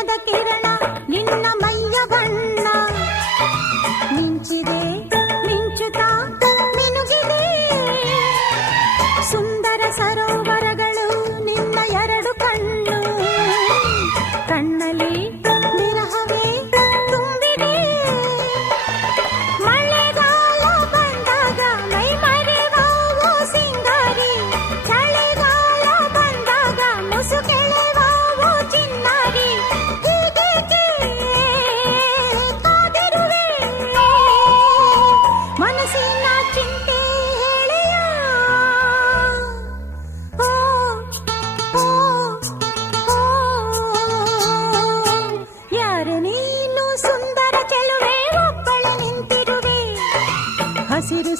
ಚಿನ್ನದ ಕಿರಣ ನಿನ್ನ ಮೈಯ ಬಣ್ಣ ಮಿಂಚಿದೆ ಮಿಂಚುತ್ತಾ ಮಿನುಗಿದೆ ಸುಂದರ ಸರೋವರಗಳು ನಿನ್ನ ಎರಡು ಕಣ್ಣು ಕಣ್ಣಲ್ಲಿ ವಿರಹವೇ ತುಂಬಿದೆ ಮಳೆಗಾಲ ಬಂದಾಗ ಮೈ ಮರೆವಾವೋ ಸಿಂಗಾರಿ ಚಳಿಗಾಲ ಬಂದಾಗ ಮುಸುಕೆಳೆವಾವೋ ಚಿನ್ನಾರಿ ಹೀಗೇಕೆ ಕಾದಿರುವೆ ಮನಸ್ಸಿನ ಚಿಂತೆ ಹೇಳಿಯ ಓ ಓ ಓ ಯಾರು ನೀನು ಸುಂದರ ಚೆಲುವೆ ಒಬ್ಬಳೆ ನಿಂತಿರುವೆ ಹಸಿರು